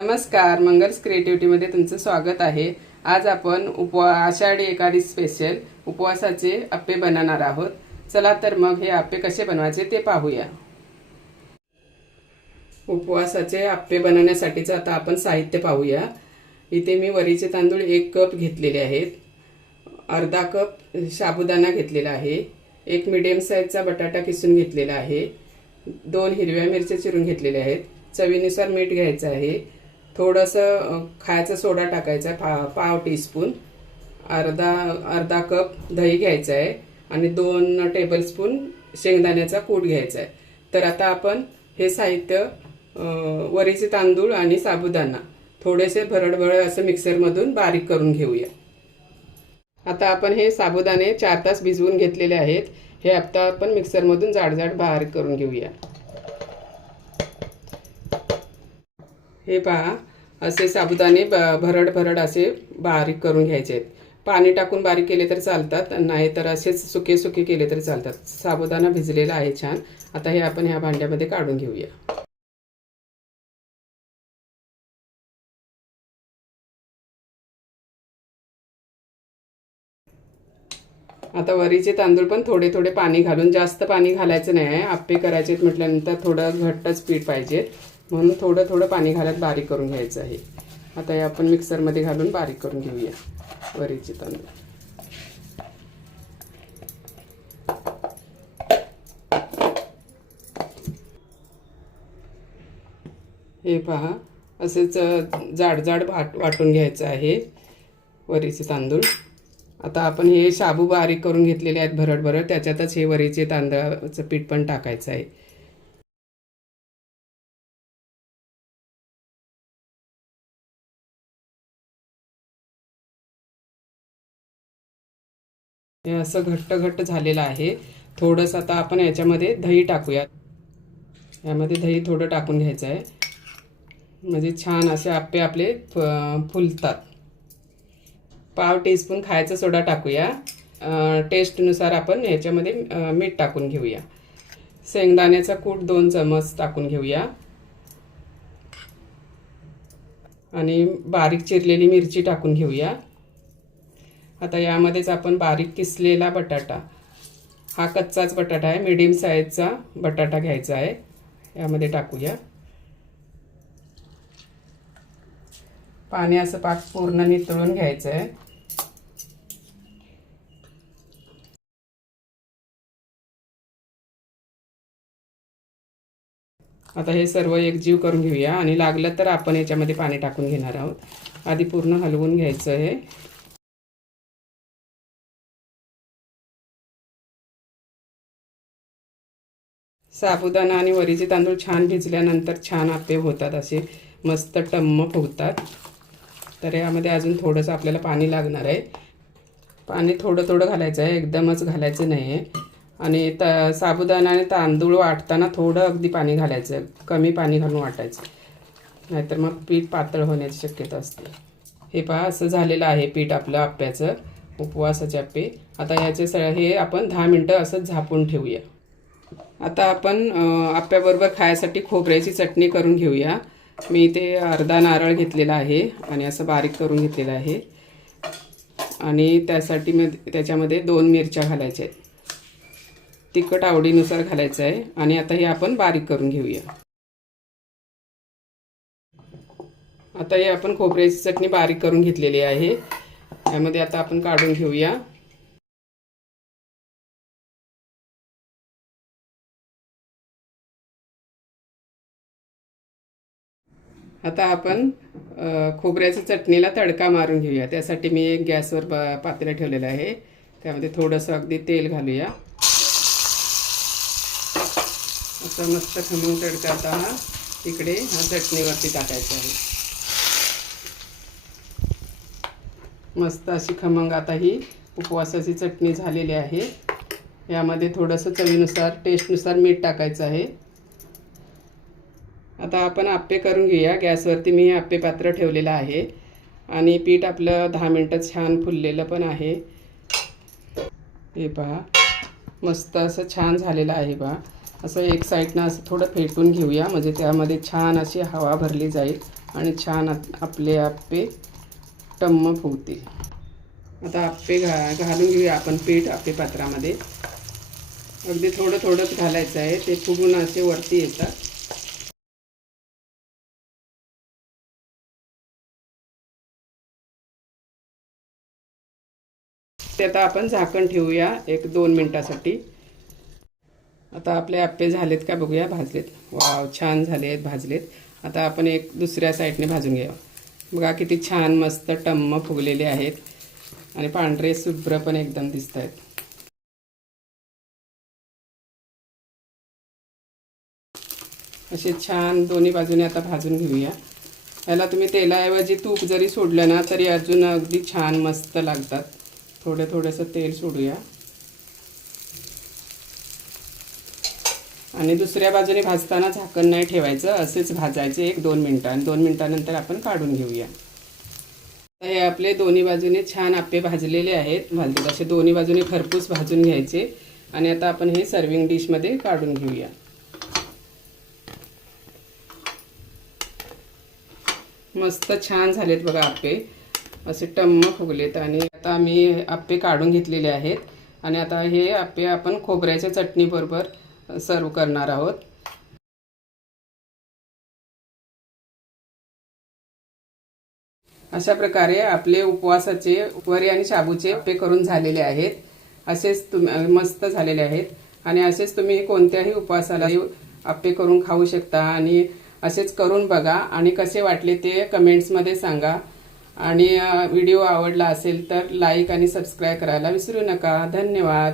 नमस्कार मंगल्स क्रिएटिव्हिटीमध्ये तुमचं स्वागत आहे. आज आपण उपवा आषाढी एकादी स्पेशल उपवासाचे अप्पे बनवणार आहोत. चला तर मग हे अप्पे कसे बनवायचे ते पाहूया. उपवासाचे अप्पे बनवण्यासाठीचं आता आपण साहित्य पाहूया. इथे मी वरीचे तांदूळ एक कप घेतलेले आहेत. अर्धा कप साबुदाणा घेतलेला आहे. एक मिडियम साईजचा बटाटा किसून घेतलेला आहे. दोन हिरव्या मिरच्या चिरून घेतलेल्या आहेत. चवीनुसार मीठ घ्यायचं आहे. थोडंसं खायचा सोडा टाकायचा पा पाव टीस्पून अर्धा अर्धा कप दही घ्यायचं आहे आणि दोन टेबलस्पून शेंगदाण्याचा कूट घ्यायचा आहे तर आता आपण हे साहित्य वरीचे तांदूळ आणि साबुदाणा थोडेसे भरडभरड असं मिक्सरमधून बारीक करून घेऊया. आता आपण हे साबुदाणे चार तास भिजवून घेतलेले आहेत. हे आता आपण मिक्सरमधून जाडजाड बारीक करून घेऊया. हे पहा असे साबुदाणे ब- भरड भरड असे बारीक करून घ्यायचे आहेत. पाणी टाकून बारीक केले तर चालतात नाही तर असेच सुके सुके केले तर चालतात. साबुदाणा भिजलेला आहे छान. आता हे आपण ह्या भांड्यामध्ये काढून घेऊया. आता वरीचे तांदूळ पण थोडे थोडे पाणी घालून जास्त पाणी घालायचं नाही आहे. आप्पे करायचे म्हटल्यानंतर थोडं घट्टच पीठ पाहिजे. म्हणून थोडं थोडं पाणी घालत बारीक करून घ्यायचं आहे. आता हे आपण मिक्सरमध्ये घालून बारीक करून घेऊया वरीचे तांदूळ हे पहा असेच जाड जाड वाट वाटून घ्यायचं आहे वरीचे तांदूळ. आता आपण हे शाबू बारीक करून घेतलेले आहेत भरड भरड त्याच्यातच हे वरीचे तांदळाचं पीठ पण टाकायचं आहे. असं घट्ट घट्ट झालेलं आहे. थोडंसं आता आपण याच्यामध्ये दही टाकूया यामध्ये दही थोडं टाकून घ्यायचं आहे म्हणजे छान असे आप्पे आपले फ- फुलतात. पाव टीस्पून खायचा सोडा टाकूया. टेस्टनुसार आपण याच्यामध्ये मीठ टाकून घेऊया. शेंगदाण्याचा कूट दोन चमच टाकून घेऊया. आणि बारीक चिरलेली मिरची टाकून घेऊया. आता यामध्येच आपण बारीक किसलेला बटाटा. हा कच्चाच बटाटा आहे. मिडियम साईजचा बटाटा घ्यायचा आहे. यामध्ये टाकूया. पाणी असं पाक पूर्ण नितळून घ्यायचं आहे. आता हे सर्व एकजीव करून घेऊया. आणि लागलं तर आपण याच्यामध्ये पाणी टाकून घेणार आहोत. आधी पूर्ण हलवून घ्यायचं आहे. साबुदाणा आणि वरीचे तांदूळ छान भिजल्यानंतर छान आप्पे होतात असे मस्त टम्म फुगतात तर यामध्ये अजून थोडंसं आपल्याला पाणी लागणार आहे. पाणी थोडं थोडं घालायचं आहे एकदमच घालायचं नाही आहे आणि त साबुदाणा आणि तांदूळ वाटताना थोडं अगदी पाणी घालायचं आहे कमी पाणी घालून वाटायचं. नाहीतर मग पीठ पातळ होण्याची शक्यता असते. हे पहा असं झालेलं आहे पीठ आपलं आप्याचं उपवासाचे आप्पे आता याचे स हे आपण दहा मिनटं असं झापून ठेवूया. आता आपण आप्याबरोबर खायसाठी खोबऱ्याची चटणी करून घेऊया. मी इथे अर्धा नारळ घेतलेला आहे आणि असं बारीक करून घेतलेलं आहे. आणि त्यासाठी मी त्याच्यामध्ये दोन मिरच्या घालायच्या आहेत. तिखट आवडीनुसार घालायचं आहे आणि आता हे आपण बारीक करून घेऊया. आता हे आपण खोबऱ्याची चटणी बारीक करून घेतलेली आहे. यामध्ये आता आपण काढून घेऊया. आता आपण खोबऱ्याच्या चटणीला तडका मारून घेऊया. त्यासाठी मी एक गॅसवर ब- पातेलं ठेवलेलं आहे. त्यामध्ये थोडंसं अगदी तेल घालूया. असं मस्त खमंग तडका आता हा इकडे हा चटणीवरती टाकायचा आहे. मस्त अशी खमंग आता ही उपवासाची चटणी झालेली आहे. यामध्ये थोडंसं चवीनुसार टेस्टनुसार मीठ टाकायचं आहे. आता आपण आप्पे करून घेऊया. गॅसवरती मी आप्पे पात्र ठेवलेलं आहे. आणि पीठ आपलं दहा मिनटं छान फुललेलं पण आहे. हे पहा. मस्त असं छान झालेलं आहे पहा असं एक साईडनं असं थोडं फेटून घेऊया. म्हणजे त्यामध्ये छान अशी हवा भरली जाईल आणि छान आपले आप्पे टम्म फुगतील आता आप्पे घा घालून घेऊया आपण पीठ आप्पे पात्रामध्ये. अगदी थोडं थोडंच घालायचं आहे. ते फुगून असे वरती येतात. आता आपण झाकण ठेवूया एक दोन मिनटासाठी. आता आपले आप्पे झालेत का बघूया भाजलेत. वाव छान झाले आहेत भाजलेत. आता आपण एक दुसऱ्या साईडने भाजून घ्यावं बघा किती छान मस्त टम्म फुगलेले आहेत आणि पांढरे शुभ्र पण एकदम दिसत आहेत. असे छान दोन्ही बाजूने आता भाजून घेऊया. ह्याला तुम्ही तेलाऐवजी तूप जरी सोडलं ना तरी अजून अगदी छान मस्त लागतात. थोडं थोडंसं तेल सोडूया. आणि दुसऱ्या बाजूने भाजताना झाकण नाही ठेवायचं असेच भाजायचे एक दोन मिनटं आणि दोन मिनटानंतर आपण काढून घेऊया. हे आपले दोन्ही बाजूने छान आप्पे भाजलेले आहेत. भाजले असे दोन्ही बाजूने खरपूस भाजून घ्यायचे. आणि आता आपण हे सर्विंग डिशमध्ये काढून घेऊया. मस्त छान झालेत बघा आप्पे. असे टम्म फुगलेत आणि आता आम्ही आप्पे काढून घेतलेले आहेत. आणि आता हे आप्पे आपण खोबऱ्याच्या चटणीबरोबर सर्व करणार आहोत. अशा प्रकारे आपले उपवासाचे वरी आणि शाबूचे आप्पे करून झालेले आहेत. असेच तुम मस्त झालेले आहेत. आणि असेच तुम्ही कोणत्याही उपवासाला आप्पे करून खाऊ शकता. आणि असेच करून बघा. आणि कसे वाटले ते कमेंट्समध्ये सांगा. आणि व्हिडिओ आवडला असेल तर लाईक आणि सबस्क्राईब करायला विसरू नका. धन्यवाद.